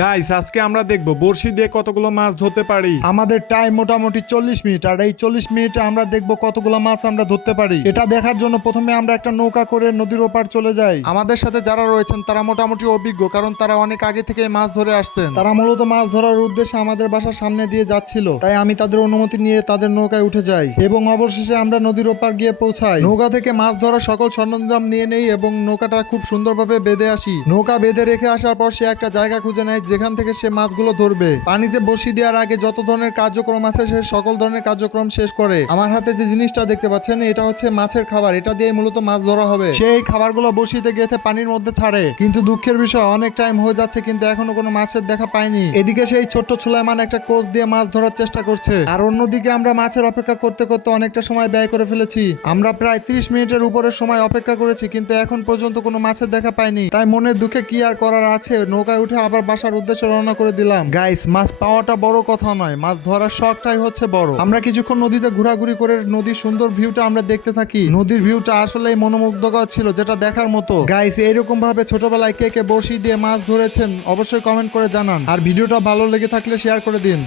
Guys আজকে আমরা দেখব বড়শি দিয়ে কতগুলো মাছ ধরতে পারি। আমাদের টাইম মোটামুটি 40 মিনিট, আর এই 40 মিনিটে আমরা দেখব কতগুলো মাছ আমরা ধরতে পারি। এটা দেখার জন্য প্রথমে আমরা একটা নৌকা করে নদীর ওপার চলে যাই। আমাদের সাথে যারা রয়েছেন তারা মোটামুটি অভিজ্ঞ, কারণ তারা অনেক আগে থেকে মাছ ধরে আসছেন। তারা মূলত মাছ ধরার উদ্দেশ্যে আমাদের বাসার সামনে দিয়ে যাচ্ছিল, তাই আমি তাদের অনুমতি নিয়ে তাদের নৌকায় উঠে যাই এবং অবশেষে আমরা নদীর ওপার গিয়ে পৌঁছাই। নৌকা থেকে মাছ ধরার সকল সরঞ্জাম নিয়ে নেই এবং নৌকাটা খুব সুন্দরভাবে বেঁধে আসি। নৌকা বেঁধে রেখে আসার পর সে একটা জায়গা খুঁজে নেয় যেখান থেকে সে মাছগুলো ধরবে। পানিতে বসি দেওয়ার আগে যত ধরনের কার্যক্রম আছে সে সকল ধরনের কার্যক্রম শেষ করে। আমার হাতে যে জিনিসটা দেখতে পাচ্ছেন এটা হচ্ছে মাছের খাবার, এটা দিয়ে মূলত মাছ ধরা হবে। সেই খাবারগুলো বসিতে গেঁথে পানির মধ্যে ছাড়ে, কিন্তু দুঃখের বিষয় অনেক টাইম হয়ে যাচ্ছে কিন্তু এখনো কোনো মাছের দেখা পাইনি। এদিকে সেই ছোট্ট সুলাইমান একটা কোচ দিয়ে মাছ ধরার চেষ্টা করছে, আর অন্যদিকে আমরা মাছের অপেক্ষা করতে করতে অনেকটা সময় ব্যয় করে ফেলেছি। আমরা প্রায় 30 মিনিটের উপরে সময় অপেক্ষা করেছি কিন্তু এখন পর্যন্ত কোনো মাছের দেখা পাইনি। তাই মনের দুঃখে কি আর করার আছে, নৌকায় উঠে আবার বাসার উদ্দেশ্যে রওনা করে দিলাম। গাইস, মাছ পাওয়াটা বড় কথা নয়, মাছ ধরার শখটাই হচ্ছে বড়। আমরা কিছুক্ষণ নদীতে ঘোরাঘুরি করে নদীর সুন্দর ভিউটা আমরা দেখতে থাকি। নদীর ভিউটা আসলেই মনোমুগ্ধকর ছিল, যেটা দেখার মতো। গাইস, এইরকম ভাবে ছোটবেলায় কে কে বড়শি দিয়ে মাছ ধরেছেন অবশ্যই কমেন্ট করে জানান, আর ভিডিওটা ভালো লেগে থাকলে শেয়ার করে দিন।